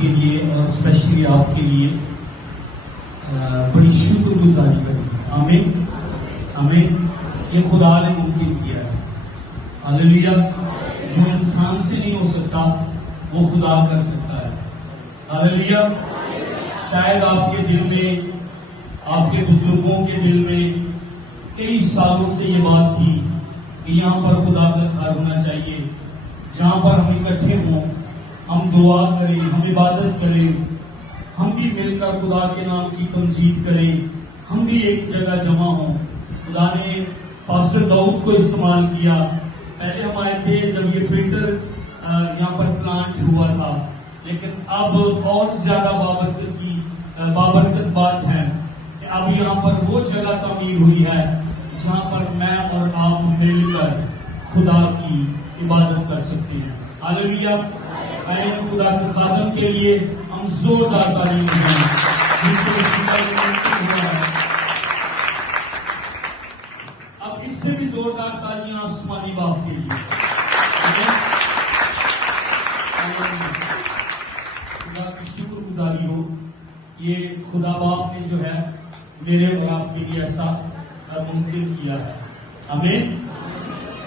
کے لیے اور اسپیشلی آپ کے لیے بڑی شکر گزاری کریں. آمین آمین. یہ خدا نے ممکن کیا ہے. ہاللیلویا. جو انسان سے نہیں ہو سکتا وہ خدا کر سکتا ہے. ہاللیلویا. شاید آپ کے دل میں، آپ کے بزرگوں کے دل میں کئی سالوں سے یہ بات تھی کہ یہاں پر خدا کا گھر ہونا چاہیے، جہاں پر ہم اکٹھے ہوں، ہم دعا کریں، ہم عبادت کریں، ہم بھی مل کر خدا کے نام کی تمجید کریں، ہم بھی ایک جگہ جمع ہوں. خدا نے پاسٹر داؤد کو استعمال کیا. پہلے ہم آئے تھے جب یہ فلٹر یہاں پر پلانٹ ہوا تھا، لیکن اب اور زیادہ بابرکت بات ہے کہ اب یہاں پر وہ جگہ تعمیر ہوئی ہے جہاں پر میں اور آپ مل کر خدا کی عبادت کر سکتے ہیں. ہاللیلویا. خدا کے خادم کے لیے ہم زوردار تعلیم دیں. اب اس سے بھی زوردار تعلیم آسمانی باپ کے لیے. خدا کی شکر گزاری ہو. یہ خدا باپ نے جو ہے میرے اور آپ کے لیے ایسا ممکن کیا ہے. آمین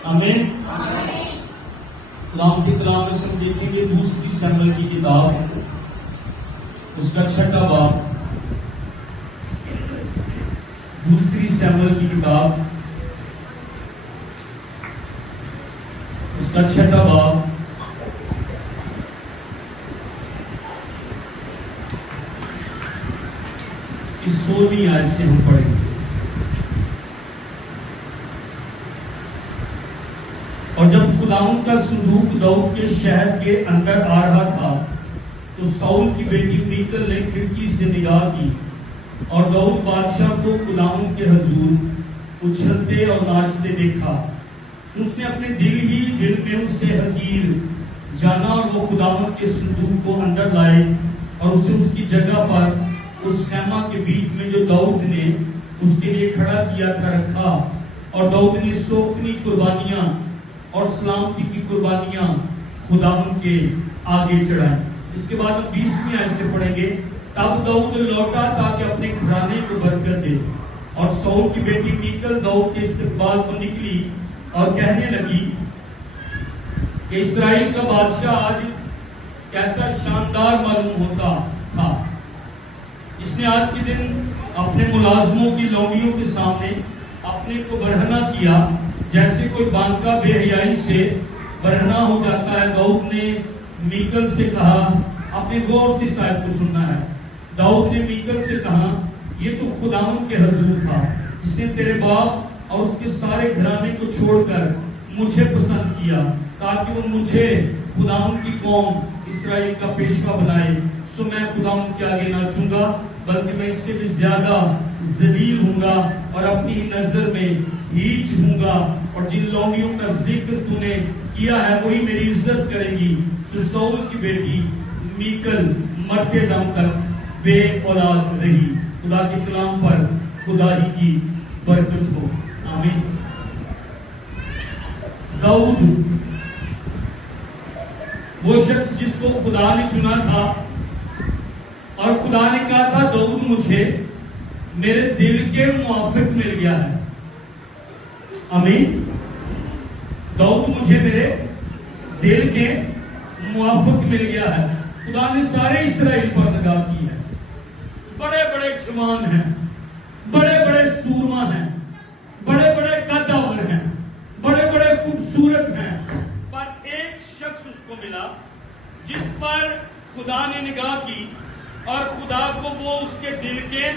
آمین. کلام کے کلام میں ہم دیکھیں گے دوسری سیموئیل کی کتاب، اس کا 6واں باب. دوسری سیموئیل کی کتاب، اس کا 6واں باب، اس 16ویں آیت سے ہم پڑھیں گے. اور جب خداوند کا صندوق داؤد کے شہر کے اندر آ رہا تھا تو ساؤل کی بیٹی میکل نے کھڑکی سے نگاہ کی اور داؤد بادشاہ کو خداوند کے حضور اچھلتے اور ناچتے دیکھا. تو اس نے اپنے دل میں اس سے حقیر جانا اور وہ خداوند کے صندوق کو اندر لائے اور اسے اس کی جگہ پر اس خیمہ کے بیچ میں جو داؤد نے اس کے لیے کھڑا کیا تھا رکھا. اور داؤد نے سوختنی قربانیاں اور سلامتی کی قربانیاں خداوند کے آگے چڑھائیں. اس کے بعد ہم 20ویں آیت سے پڑھیں گے. تب داؤد لوٹا تاکہ اپنے گھرانے کو برکت دے، اور ساؤل کی بیٹی میکل داؤد کے استقبال کو نکلی اور کہنے لگی کہ اسرائیل کا بادشاہ آج کیسا شاندار معلوم ہوتا تھا. اس نے آج کے دن اپنے ملازموں کی لونڈیوں کے سامنے اپنے کو برہنہ کیا جیسے کوئی بانکا بے حیائی سے برہنہ ہو جاتا ہے. داؤد نے میکل سے کہا، اپنے غور سے اس آیت کو سننا ہے. داؤد نے میکل سے کہا، یہ تو خداوند کے حضور تھا جس نے تیرے باپ اور اس کے سارے گھرانے کو چھوڑ کر مجھے پسند کیا تاکہ وہ مجھے خداوند کی قوم اسرائیل کا پیشوا بنائے. سو میں خداوند کے آگے ناچوں گا، بلکہ میں اس سے بھی زیادہ ذلیل ہوں گا اور اپنی نظر میں ہیچ ہوں گا، اور جن لونڈیوں کا ذکر تو نے کیا ہے وہی میری عزت کرے گی. سو ساؤل کی بیٹی میکل مرتے دم تک بے اولاد رہی. خدا کے کلام پر خدا ہی کی برکت ہو. آمین. داؤد وہ شخص جس کو خدا نے چنا تھا، اور خدا نے کہا تھا داؤد مجھے میرے دل کے موافق مل گیا ہے. آمین. داؤد مجھے میرے دل کے موافق مل گیا ہے. خدا نے سارے اسرائیل پر نگاہ کی ہے. بڑے بڑے جوان ہیں، بڑے بڑے سورما ہیں، بڑے بڑے قدور ہیں، بڑے بڑے خوبصورت ہیں، پر ایک شخص اس کو ملا جس پر خدا نے نگاہ کی اور خدا کو وہ اس کے دل کے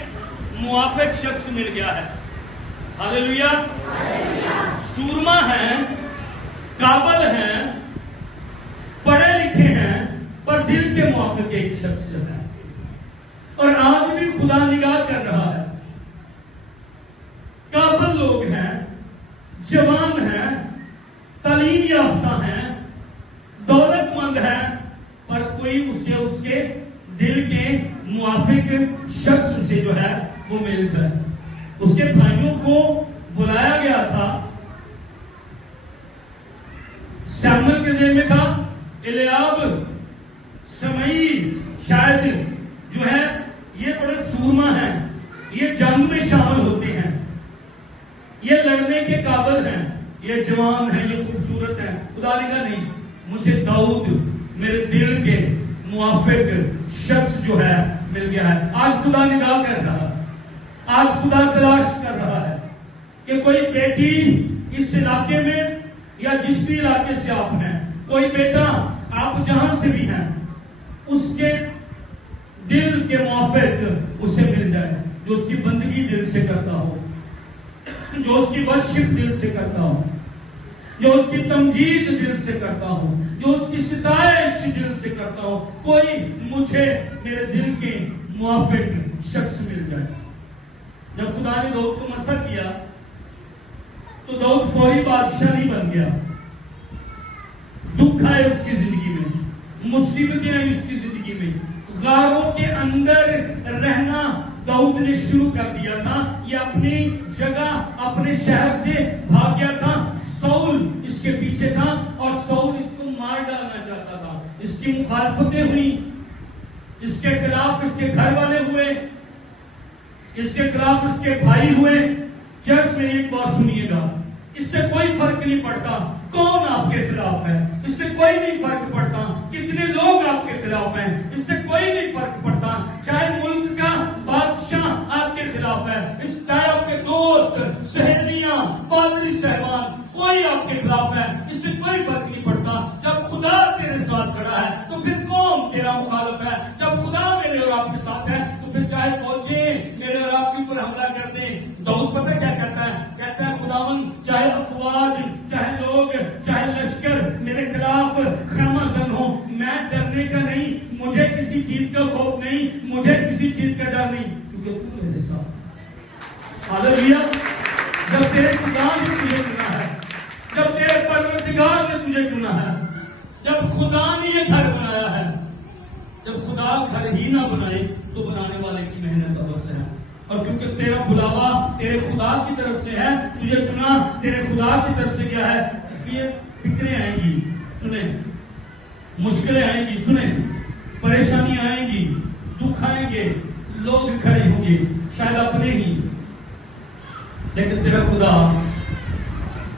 موافق شخص مل گیا ہے. ہاللیلویا. سورما ہیں، قابل ہیں، پڑھے لکھے ہیں، پر دل کے موافق ایک شخص ہے. اور آج بھی خدا نگاہ کر رہا ہے. قابل لوگ ہیں، جوان ہیں، تعلیم یافتہ ہیں، دولت مند ہیں، پر کوئی اسے اس کے دل کے موافق شخص سے جو ہے وہ مل جائے. اس کے بھائیوں کو بلایا گیا تھا. سیموئیل کے ذہن میں تھا الیاب، سمئی، شاید جو ہے یہ بڑے سورما ہیں، یہ جنگ میں شامل ہوتے ہیں، یہ لڑنے کے قابل ہیں، یہ جوان ہیں، یہ خوبصورت ہیں. خدا نے کہا نہیں، مجھے داؤد میرے دل کے موافق شخص جو ہے مل گیا ہے. آج خدا نگاہ کر رہا ہے، آج خدا تلاش کر رہا ہے کہ کوئی بیٹی اس علاقے میں یا جس بھی علاقے سے آپ ہیں، کوئی بیٹا آپ جہاں سے بھی ہیں، اس کے دل کے موافق اسے مل جائے، جو اس کی بندگی دل سے کرتا ہو، جو اس کی ورشپ دل سے کرتا ہو، جو اس کی تمجید دل سے کرتا ہو، جو اس کی ستائش دل سے کرتا ہو. کوئی مجھے میرے دل کے موافق شخص مل جائے. جب خدا نے داؤد کو مسح کیا تو داؤد فوری بادشاہ نہیں بن گیا. دکھ آئے اس کی زندگی میں، مصیبتیں آئی اس کی زندگی میں، غاروں کے اندر رہنا داؤد نے شروع کر دیا تھا. یہ اپنی جگہ اپنے شہر سے بھاگ گیا تھا. ساؤل اس کے پیچھے تھا اور ساؤل اس کو مار ڈالنا چاہتا تھا. اس کی مخالفتیں ہوئی، اس کے خلاف اس کے گھر والے ہوئے، اس کے خلاف اس کے بھائی ہوئے. چرچ میں ایک بات سنیے گا، اس سے کوئی فرق نہیں پڑتا کون آپ کے خلاف ہے، اس سے کوئی نہیں فرق پڑتا کتنے لوگ آپ کے خلاف ہیں، اس سے کوئی نہیں فرق پڑتا چاہے ملک کا بادشاہ آپ کے خلاف ہے، چاہے آپ کے دوست، سہیلیاں، پادری صاحبان، کوئی آپ کے خلاف ہے، اس سے کوئی فرق نہیں پڑتا. جب خدا تیرے ساتھ کھڑا ہے تو پھر کون تیرا مخالف ہے؟ جب خدا میرے اور آپ کے ساتھ ہے تو پھر چاہے فوجیں میرے اور آپ کے اوپر حملہ کر دیں. داؤد پتہ کیا کہتا ہے؟ کہتا ہے خداوند چاہے افواج، چاہے لوگ، چاہے لشکر میرے خلاف خیمہ زن ہو، میں ڈرنے کا نہیں، مجھے کسی چیز کا خوف نہیں، مجھے کسی چیز کا ڈر نہیں، کیونکہ تو میرے ساتھ. ہاللیلویا. جب تیرے خدا نے تجھے چنا ہے، جب تیرے پروردگار نے تجھے چنا ہے، جب خدا نے یہ گھر بنایا ہے، جب خدا گھر ہی نہ بنائے تو بنانے والے کی محنت بس ہے. اور کیونکہ تیرا بلاوا تیرے خدا کی طرف سے ہے، تجھے چنا تیرے خدا کی طرف سے کیا ہے، اس لیے فکریں آئیں گی، سنیں، مشکلیں آئیں گی، سنیں، پریشانیاں آئیں گی، دکھ آئیں گے، لوگ کھڑے ہوں گے شاید اپنے ہی، لیکن تیرا خدا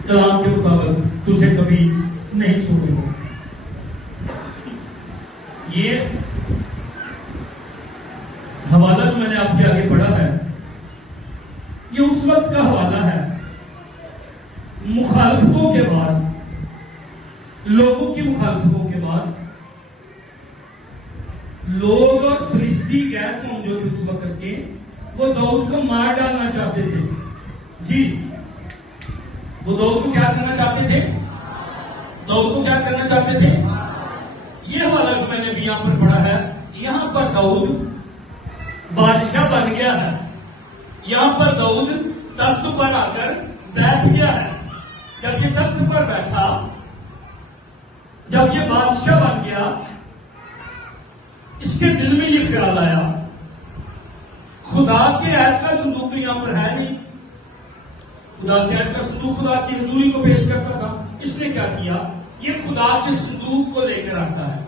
کلام کے مطابق تجھے کبھی نہیں چھوڑے گا. یہ حوالہ جو میں نے آپ کے آگے پڑھا ہے یہ اس وقت کا حوالہ ہے مخالفتوں کے بعد، لوگوں کی مخالفتوں کے بعد. لوگ اور فلسطی غیر قوم جو تھے اس وقت کے، وہ داؤد کو مار ڈالنا چاہتے تھے. جی، وہ داؤد کو کیا کرنا چاہتے تھے؟ داؤد کو کیا کرنا چاہتے تھے؟ یہ حوالہ جو میں نے بھی یہاں پر پڑھا ہے، یہاں پر داؤد بادشاہ بن گیا ہے، یہاں پر داؤد تخت پر آ کر بیٹھ گیا ہے. جب یہ تخت پر بیٹھا، جب یہ بادشاہ بن گیا، اس کے دل میں یہ خیال آیا خدا کے عہد کا صندوق تو یہاں پر ہے نہیں. خدا کے عہد کا صندوق خدا کی حضوری کو پیش کرتا تھا. اس نے کیا کیا؟ یہ خدا کے صندوق کو لے کر آتا ہے.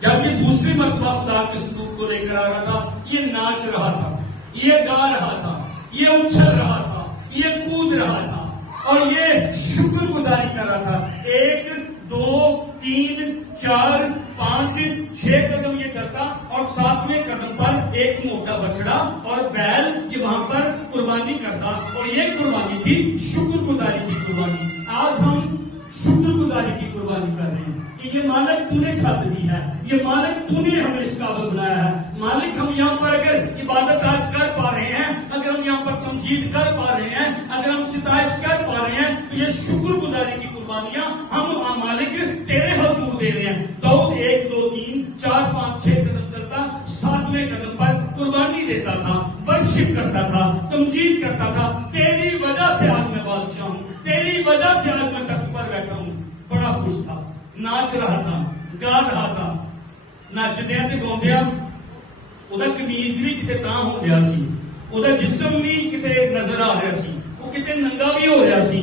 جب یہ دوسری مرتبہ خدا کے صندوق کو لے کر آ رہا تھا، یہ ناچ رہا تھا، یہ گا رہا تھا، یہ اچھل رہا تھا، یہ کود رہا تھا اور یہ شکر گزاری کر رہا تھا. 1 2 3 4 5 6 قدم یہ چلتا اور 7ویں قدم پر ایک موٹا بچڑا اور بیل یہ وہاں پر قربانی کرتا، اور یہ قربانی تھی شکر گزاری کی قربانی. آج ہم شکر گزاری کی قربانی کر رہے ہیں کہ یہ مالک تو نے چھت دی ہے، یہ مالک تو نے ہمیں اس قابل بنایا ہے. مالک ہم یہاں پر اگر عبادت آج کر پا رہے ہیں، اگر ہم یہاں پر تمجید کر پا رہے ہیں، اگر ہم ستائش کر پا رہے ہیں، تو یہ شکر گزاری کی قربانیاں ہم مالک تیرے حضور دے رہے ہیں. داؤد 1 2 3 4 5 6 قدم چلتا، 7ویں قدم پر قربانی دیتا تھا، ورشپ کرتا تھا، تمجید کرتا تھا. تیری وجہ سے آج میں بادشاہ ہوں، تیری وجہ سے آج میں تخت پر بیٹھا ہوں. بڑا خوش تھا، ناچ رہا تھا، گا رہا تھا. نچدیا تے گاؤندیا ਉਹਦਾ ਕਮੀਜ਼ ਵੀ ਕਿਤੇ ਤਾਂ ਹੋ ਰਿਹਾ ਸੀ, ਉਹਦਾ ਜਿਸਮ ਵੀ ਕਿਤੇ ਨਜ਼ਰ ਆ ਰਿਹਾ ਸੀ, ਉਹ ਕਿਤੇ ਨੰਗਾ ਵੀ ਹੋ ਰਿਹਾ ਸੀ,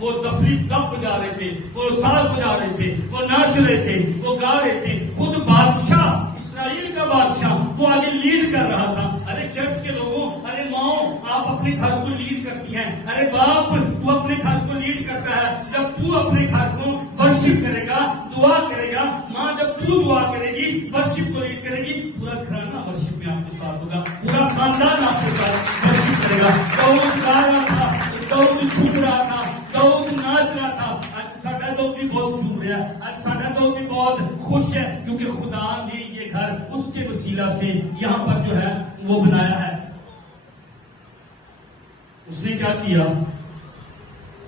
وہ دف بجا رہے تھے، وہ ساز بجا رہے تھے، وہ ناچ رہے تھے، وہ گا رہے تھے. خود بادشاہ، اسرائیل کا بادشاہ، وہ آگے لیڈ کر رہا تھا. ارے چرچ کے لوگوں، ارے ماؤں، آپ اپنے گھر کو لیڈ کرتی ہیں. ارے باپ، تو اپنے گھر کو لیڈ کرتا ہے. جب تو اپنے گھر کو ورشپ کرے گا، دعا کرے گا، ماں جب تو دعا کرے گی، ورشپ کو لیڈ کرے گی، پورا گھرانہ ورشپ میں آپ کے ساتھ ہوگا، پورا خاندان آپ کے ساتھ ورشپ کرے گا. داؤد گا رہا تھا، داؤد چھوٹ رہا تھا، داؤد ناچ رہا تھا. آج ساڈا داؤد بھی بہت چھوٹ رہا ہے، آج ساڈا داؤد بھی بہت خوش ہے، کیونکہ خدا نے یہ گھر اس کے وسیلہ سے یہاں پر جو ہے وہ بنایا ہے. اس نے کیا کیا؟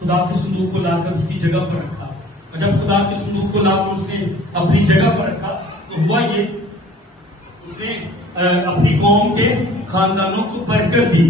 خدا کے صندوق کو لا کر اس کی جگہ پر رکھا. اور جب خدا کے صندوق کو لا کر اس نے اپنی جگہ پر رکھا تو ہوا یہ، اس نے اپنی قوم کے خاندانوں کو برکت دی.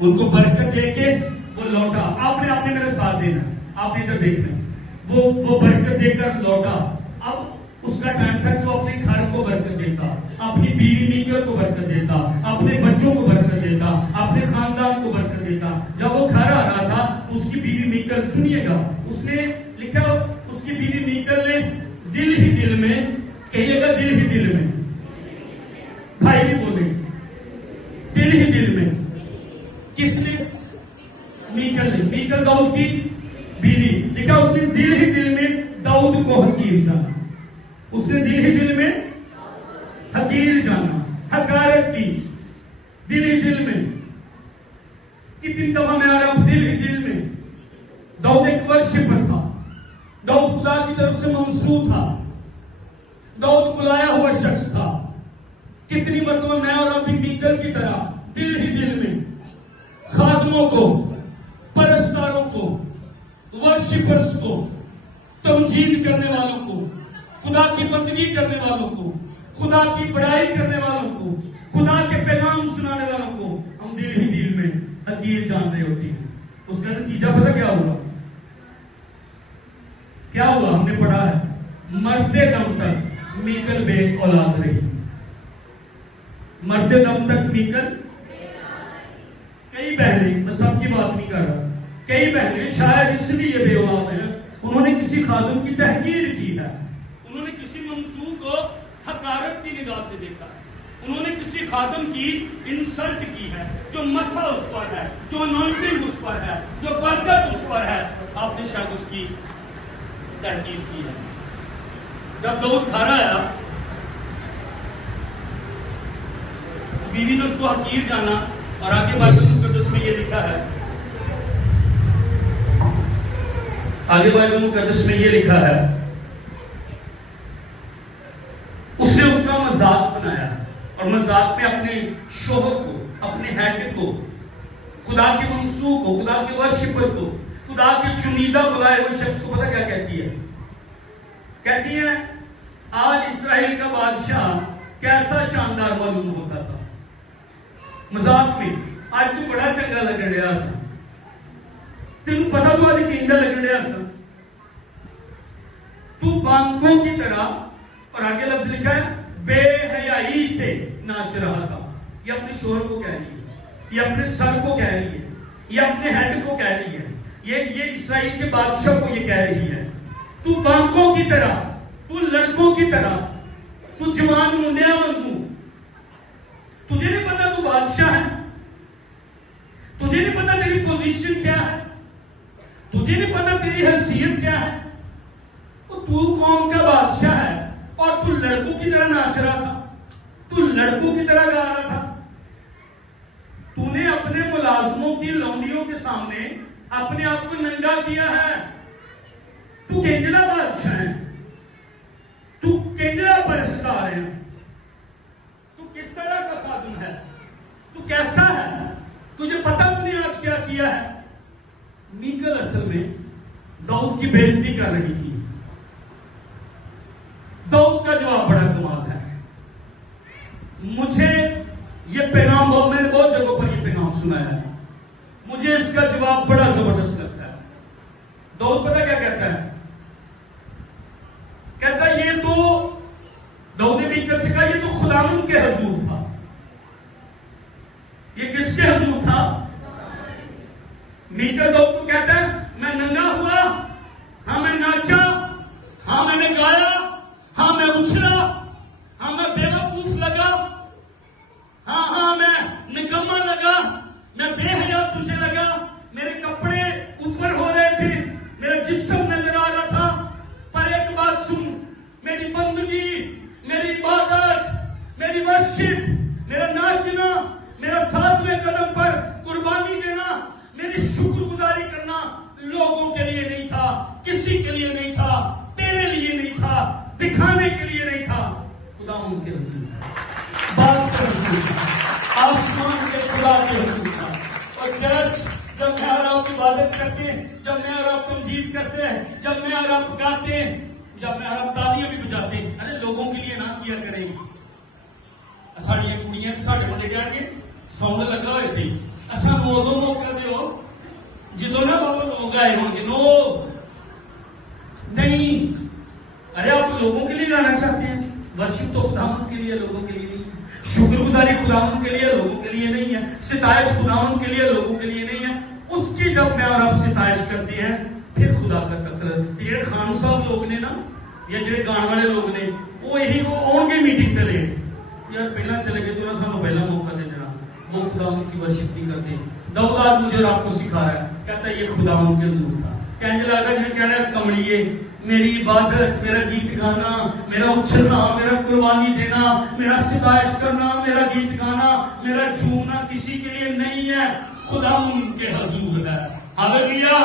ان کو برکت دے کے وہ لوٹا. آپ نے میرے ساتھ دینا، آپ نے ادھر دیکھنا. وہ برکت دے کر لوٹا. اب اس کا ٹائم تھا کہ وہ اپنے گھر کو برکت دیتا، اپنی بیوی میکل کو برکت دیتا، اپنے بچوں کو برکت دیتا، اپنے خاندان کو برکت دیتا. جب وہ گھر آ رہا تھا اس کی بیوی میکل، سنیے گا، اس نے لکھا، اس کی بیوی میکل نے دل ہی دل میں، کہیے گا دل ہی دل میں، بھائی بھی بولے، دل ہی دل میں. کس نے؟ میکل نے. میکل داؤد کی بیوی. لکھا اس نے دل ہی دل میں داؤد کو حقیر جانا. اس نے دل ہی دل میں حقیر جانا، حقارت کی. دل ہی دل میں. کتنی دفعہ میں آ رہا ہوں، دل ہی دل میں. داؤد ایک ورشپر تھا، داؤد خدا کی طرف سے منصوب تھا، داؤد بلایا ہوا شخص تھا. کتنی مرتبہ میں اور آپ میکل کی طرح دل ہی دل میں خادموں کو، پرستاروں کو، ورشپرز کو، تمجید کرنے والوں کو، خدا کی بندگی کرنے والوں کو، خدا کی بڑائی کرنے والوں کو، خدا کے پیغام سنانے والوں کو ہم دل ہی دل میں حقیر جان رہے ہوتے ہیں. اس کا نتیجہ پتہ کیا ہوا؟ کیا ہوا؟ ہم نے پڑھا ہے، مرتے دم تک میکل بے اولاد رہی. مرتے دم تک میکل. کئی بہنیں، میں سب کی بات نہیں کر رہا، کئی بہنیں شاید اس لیے بے اولاد ہیں، انہوں نے کسی خادم کی تحقیر کی ہے، انہوں نے کسی منسوخ کو حقارت کی نگاہ سے دیکھا ہے، انہوں نے کسی خادم کی انسلٹ کی ہے، جو مسا اس پر ہے، جو انوائنٹنگ اس پر ہے، جو برکت اس پر ہے، آپ نے شاید اس کی تحقیر کی ہے. جب داؤد گھر آیا، بیوی نے اس کو حقیر جانا. اور آگے بائبل مقدس میں یہ لکھا ہے، آگے بائبل مقدس میں یہ لکھا ہے، اس نے اس کا مذاق بنایا اور مذاق میں اپنے شوہر کو، اپنے ہیڈ کو، خدا کے منسوخ کو، خدا کے ورشپر کو، خدا کے چنیدہ بلائے ہوئے شخص کو پتہ کیا کہتی ہے؟ کہتی ہے آج اسرائیل کا بادشاہ کیسا شاندار معلوم ہوتا تھا. مذاق میں، آج تو بڑا چنگا لگ رہا سا، تینوں پتا تو آج کیندا لگ رہا سا، تو بانکوں کی طرح. اور آگے لفظ لکھا ہے بے حیائی سے ناچ رہا تھا. یہ اپنے شوہر کو کہہ رہی ہے، یہ اپنے سر کو کہہ رہی ہے، یہ اپنے ہیڈ کو کہہ رہی ہے، یہ اسرائیل کے بادشاہ کو یہ کہہ رہی ہے، تو بانکوں کی طرح، تو لڑکوں کی طرح، تو جوان منڈیا وانگوں. تجھے نہیں پتا تو بادشاہ ہے، تجھے نہیں پتا تیری پوزیشن کیا ہے، تجھے نہیں پتا تیری حیثیت کیا ہے. تو قوم کا بادشاہ ہے اور تو لڑکوں کی طرح ناچ رہا تھا، تو لڑکوں کی طرح گا رہا تھا. تو نے اپنے ملازموں کی لونڈیوں کے سامنے اپنے آپ کو ننگا کیا ہے. تو کنجلا بادشاہ ہے، تو کنجلا پرستار ہے، تو کس طرح کا خادم ہے، تو کیسا ہے، تجھے پتا تو نہیں آج کیا کیا ہے. میکل اصل میں داؤد کی بےعزتی کر رہی تھی. داؤد کا جواب بڑا کمال ہے. مجھے یہ پیغام میں نے بہت جگہوں پر یہ پیغام سنا ہے، مجھے اس کا جواب بڑا زبردست لگتا ہے. داؤد پتہ کیا کہتا ہے؟ کہتا ہے یہ تو داؤد نے میکل سے کہا یہ تو خداوند کے حضور تھا. یہ کس کے حضور تھا؟ میکل داؤد کو کہتا ہے میں ننگا ہوا اچھلا، ہاں میں بیوقوف لگا، ہاں میں نکما لگا، میں بے حیا تجھے لگا، میرے کپڑے اوپر ہو رہے تھے، میرا جسم نظر آ رہا تھا، پر ایک بات سن، میری بندگی، میری عبادت، میری ورشپ، میرا ناچنا، میرا 7ویں قدم پر قربانی دینا، میری شکر گزاری کرنا لوگوں کے لیے نہیں تھا، کسی کے لیے نہیں تھا، تیرے لیے نہیں تھا، دکھانے کے لیے نہیں تھا، خدا ان کے حضور بات کا حضور تھا، آسمان کے خدا کے حضور تھا۔ اور چرچ، جب میں اور آپ عبادت کرتے ہیں، جب میں اور آپ تمجید کرتے ہیں، جب میں اور آپ گاتے ہیں، جب میں اور آپ تالیاں بھی بجاتے ہیں، ارے لوگوں کے لیے نہ کیا کریں۔ ساڑیاں کڑیاں ساڑے منڈے کہہ گے ساؤنڈ لگا ہوئے سی، اصا ادو موقع دیو جدو نا بابا لوگ آئے ہوں گے، نو نہیں، ارے آپ لوگوں کے لیے گانا چاہتے ہیں، ورشپ تو خداوند کے لیے، لوگوں کے لیے نہیں ہے، شکر گزاری خداوند کے لیے، لوگوں کے لیے نہیں ہے، ستائش خداوند کے لیے، لوگوں کے لیے نہیں ہے۔ اس کی جب میں اور آپ ستائش کرتے ہیں پھر خدا کا قطر۔ یہ خان صاحب لوگ نے نا، یا جو گان والے لوگ نے، وہ یہی وہ آؤ گے میٹنگ کرے، یار پہلا چلے گئے تو سانو پہلا موقع دے دینا، وہ خداوند کی ورشپ نہیں کرتے۔ داؤد آج مجھے اور آپ کو سکھا رہا ہے، کہتا ہے یہ خداوند کے حضور تھا۔ کہنے لگا جی کہہ رہا ہے کمڑیے، میری عبادت، میرا گیت گانا، میرا اچھلنا، میرا قربانی دینا، میرا ستائش کرنا، میرا گیت گانا، میرا جھومنا کسی کے لیے نہیں ہے، خداوند کے حضور ہے۔ ہاللیلویا۔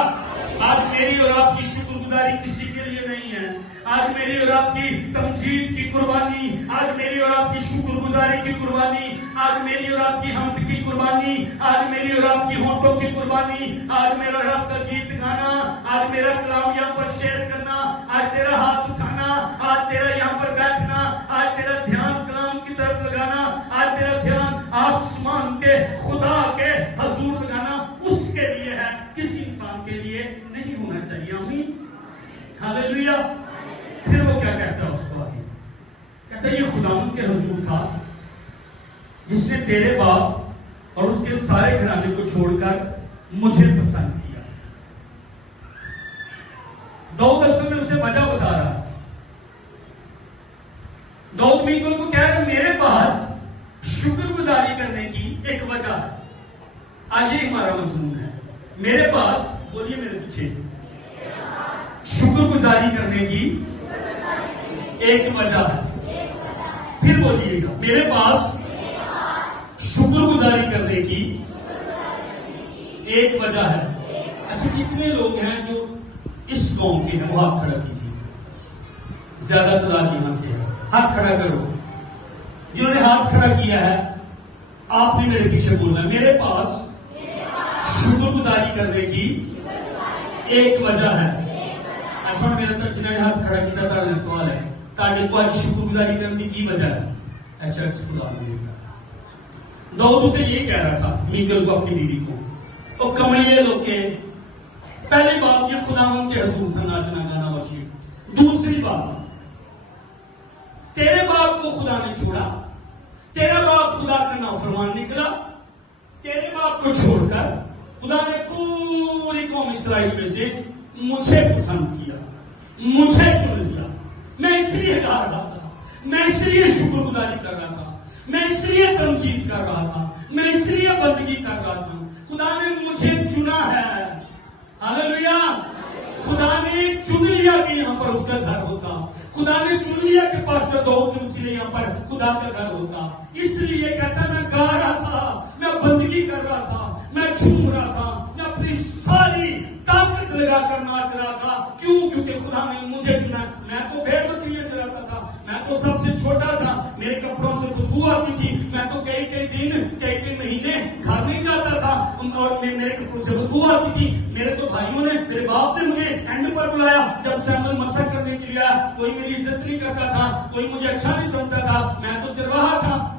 آج میری اور آپ کی شکر گزاری کسی کے لیے نہیں ہے، آج میری اور آپ کی تمجید کی قربانی، آج میری اور آپ کی شکر گزاری کی قربانی، آج میری اور آپ کی حمد کی قربانی، آج میری اور آپ کی ہونٹوں کی قربانی، آج میرا اور آپ کا گیت گانا، آج میرا کلام یہاں پر شیئر کرنا، آج تیرا ہاتھ اٹھانا، آج تیرا یہاں پر بیٹھنا، آج تیرا دھیان کلام کی طرف لگانا، آج تیرا دھیان آسمان کے خدا کے حضور لگانا اس کے لیے ہے، کسی انسان کے لیے نہیں ہونا چاہیے۔ آمین، ہاللیلویا۔ پھر وہ کیا کہتا ہے اس کو آگے، کہتا ہے یہ خداوند کے حضور تھا جس نے تیرے باپ اور اس کے سارے گھرانے کو چھوڑ کر مجھے پسند کیا۔ داؤد اصل میں اسے وجہ بتا رہا ہے۔ داؤد میکل کو کہہ رہا ہے میرے پاس شکر گزاری کرنے کی ایک وجہ ہے۔ آج یہ ہمارا مضمون ہے، میرے پاس، بولیے میرے پیچھے، شکر گزاری کرنے کی ایک وجہ ہے۔ پھر بولیے گا، میرے پاس شکر گزاری کرنے کی ایک وجہ ہے۔ اچھا کتنے لوگ ہیں جو اس قوم کے ہیں؟ وہ ہاتھ کھڑا کیجیے، زیادہ تعداد یہاں سے ہے، ہاتھ کھڑا کرو۔ جنہوں نے ہاتھ کھڑا کیا ہے آپ نے میرے پیچھے بولنا ہے، میرے پاس شکر گزاری کرنے کی ایک وجہ ہے۔ اچھا میرا تک جنہوں نے ہاتھ کھڑا کیا تھا سوال ہے، تاکہ کو آج شکر گزاری کرنے کی وجہ ہے؟ اچھا خدا نے داؤد اسے یہ کہہ رہا تھا، میکل کو، اپنی بیوی کو، وہ کمڑیے لوگ کے، پہلی بات یہ خداوند کے حضور تھا، ناچنا گانا ورشپ۔ دوسری بات، تیرے باپ کو خدا نے چھوڑا، تیرا باپ خدا کا نافرمان نکلا، تیرے باپ کو چھوڑ کر خدا نے پوری قوم اسرائیل میں سے مجھے پسند کیا، مجھے چن لیا۔ میں اس لیے گا رہا تھا، میں اس لیے شکر گزاری کر رہا تھا، میں اس لیے تمجید کر رہا تھا، میں اس لیے بندگی کر رہا تھا، خدا نے مجھے چنا ہے۔ ہاللیلویا۔ خدا نے چن لیا کہ یہاں پر اس کا گھر ہوتا، خدا نے چن لیا کہ پاسٹر داؤد کے وسیلے یہاں پر خدا کا گھر ہوتا۔ اس لیے کہتا ہے میں گا رہا تھا، میں بندگی کر رہا تھا، میں جھوم رہا تھا، میں اپنی ساری طاقت لگا کر ناچ رہا تھا۔ کیوں؟ کیونکہ خدا نے مجھے چنا۔ میں تو بھیڑ بکریاں چلاتا تھا، میں تو سب سے چھوٹا تھا، میرے کپڑوں سے بدبو آتی تھی، میں تو کئی دن کئی مہینے گھر نہیں جاتا تھا اور میرے کپڑوں سے بدبو آتی تھی۔ میرے تو بھائیوں نے، میرے باپ نے مجھے اینڈ پر بلایا جب سیمبل مسح کرنے کے لیے، کوئی میری عزت نہیں کرتا تھا، کوئی مجھے اچھا نہیں سمجھتا تھا، میں تو چرواہا تھا،